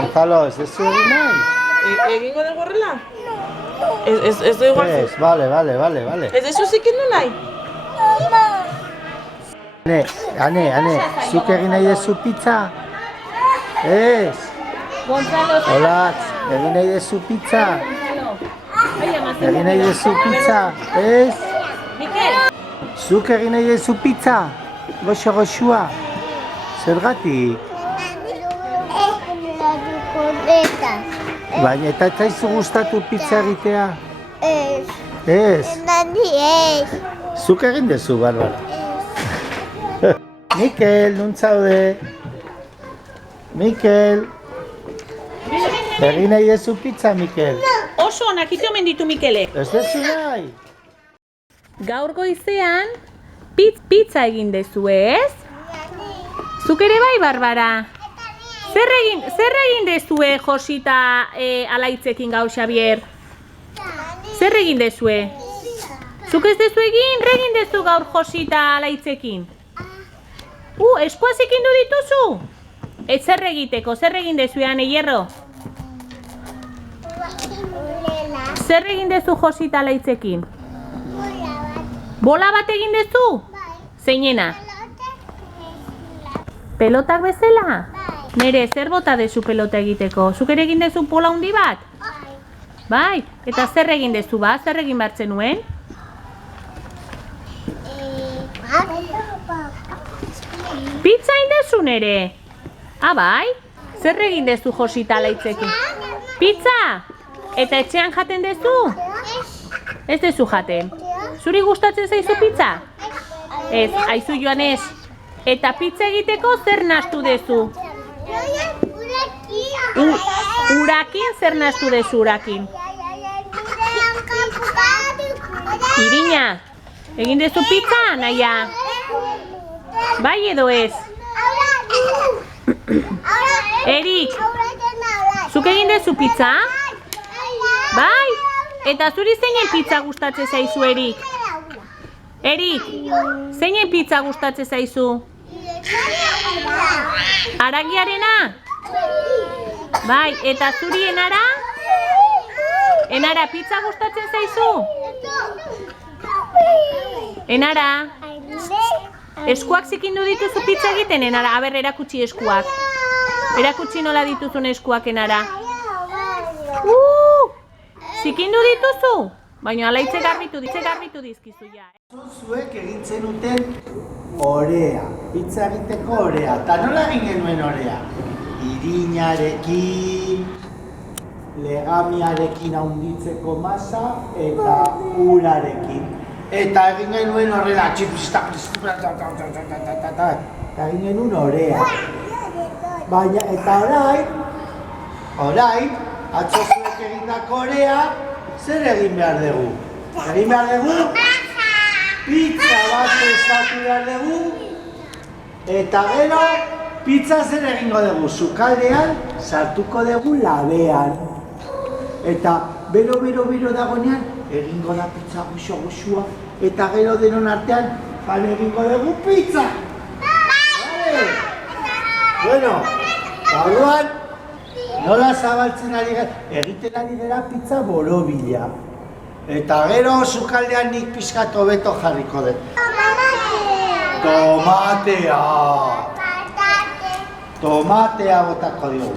Gonzalo, ez duzu egin nahi? Egingo dugu horrela? Ez du igual. Ez, bale. Ez duzu zikindu nahi? Ane, zuk egin nahi duzu pizza? Ez. Olatz, egin nahi duzu pizza? Egin nahi duzu pizza? Ez? Zuk egin nahi duzu pizza? Goxo-goxua? Zergatik? Baina eta ez zaizu gustatu pizza egitea? Ez. Ez? Ez. Zuk egin duzu, Barbara? Mikel, nun zaude? Mikel? Egin nahi duzu pizza, Mikel? Oso onak ito omen ditu Mikele. Ez duzu nahi? Gaur goizean pizza egin dezu, ez? Zuk ere bai, Barbara? Zer egin dezue Josita alaitzekin gaur, Xabier? Zer egin dezue? Zuk ez dezu egin dezu gaur Josita alaitzekin? Eskuaz ekindu dituzu? Ez zer egiteko, zer egin dezu Ane Hierro? Zer egin dezu Josita alaitzekin? Bola bat egin dezu? Zeinena? Pelotak bezala? Nere, zer bota dezu pelota egiteko? Zuk ere egin dezu bola handi bat? Bai, eta zer egin dezu ba? Zer egin behar zenuen? Pizza egin dezu nere? Bai? Zer egin dezu Josita alaitzekin? Pizza? Eta etxean jaten dezu? Ez dezu jaten. Zuri gustatzen zaizu pizza? Ez, aizu Joanes. Eta pizza egiteko zer nahastu dezu? Urakin, zer nahastu dezu urakin? Irina, egin dezu pizza, naia? Bai edo ez? Erik, zuk egin dezu pizza? Bai? Eta zuri zeinen pizza gustatzen zaizu, Erik? Erik, zeinen pizza gustatzen zaizu? Haragiarena? Bai, eta zuri Enara? Enara, pizza gustatzen zaizu? Enara? Eskuak zikindu dituzu pizza egiten, Enara? Aber, erakutsi eskuak. Erakutsi nola dituzun eskuak, Enara. Zikindu dituzu? Baina ala hitze garbitu dizkizu ja. Zuek egin zenuten orea, pizza egiteko orea. Eta nola egin genuen orea? Irinarekin, legamiarekin handitzeko masa eta urarekin. Eta egin genuen horrela, eta egin genuen orea. Baina, eta orain, atzo zuek egindako orea, zer egin behar dugu? Egin behar dugu? Pizza bat estatu behar dugu. Eta gero, pizza zer egingo dugu? Sukaldean sartuko dugu labean. Eta bero dagoenean, egingo da pizza goxo-goxua. Eta gero denon artean, jan egingo dugu pizza! Vale? Bueno, orduan, nola zabaltzen ari gara? Egiten ari gara pizza borobila. Eta gero sukaldean nik pixkat hobeto jarriko dut. Tomatea! Tomatea botako diogu.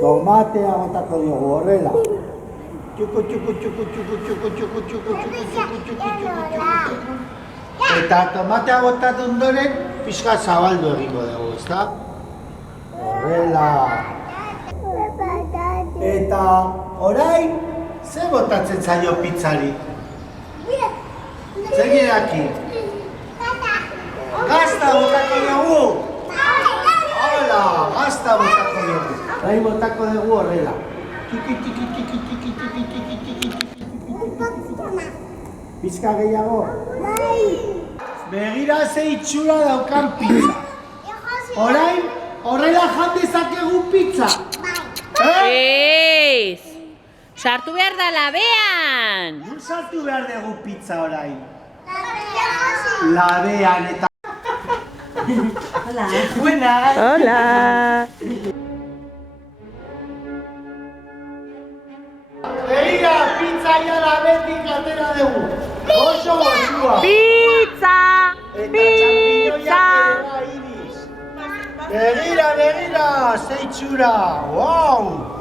Tomatea botako diogu, horrela. Eta tomatea botatu ondoren pixka zabaldu egingo dugu, ezta? Horrela. Eta orain, zer botatzen zaio pizzari? Zer giraki? Gazta botako dugu! Hola, gazta botako dugu. Orain botako dugu horrela. Pizka gehiago? Begira ze itxura daukan pizza. Orain, horrela jan dezakegu pizza. Ez! Sartu behar da labean! Nun sartu behar dugu pizza orain? Labean eta... Buenas! Hola! aiala betik atera dugu. Oso gozua. Pizza! Eta txampiñoiak ere bai, Iris. Begira, begira, zeitxura. Wow!